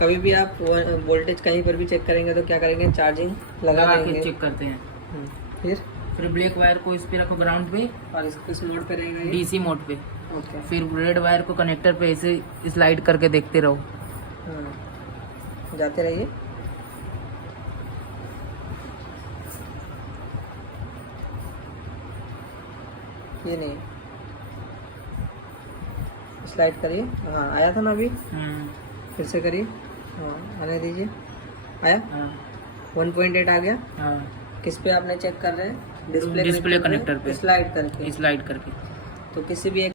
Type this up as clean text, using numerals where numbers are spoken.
कभी भी आप वोल्टेज कहीं पर भी चेक करेंगे तो क्या करेंगे, चार्जिंग लगा लगा के देंगे। चेक करते हैं। फिर ब्लैक वायर को इस पे रखो ग्राउंड पे, और इसको किस मोड पे रहेगा ये? डीसी मोड पे। ओके। फिर रेड वायर को कनेक्टर पे ऐसे स्लाइड करके देखते रहो। जाते रहिए। ये नहीं, स्लाइड करिए। हाँ आया था ना अभी, फिर से करिए। हाँ आने दीजिए। आया? 1.8 आ गया। किस पे आपने चेक कर रहे हैं? डिस्प्ले कनेक्टर पे स्लाइड करके। स्लाइड करके। तो किसी भी एक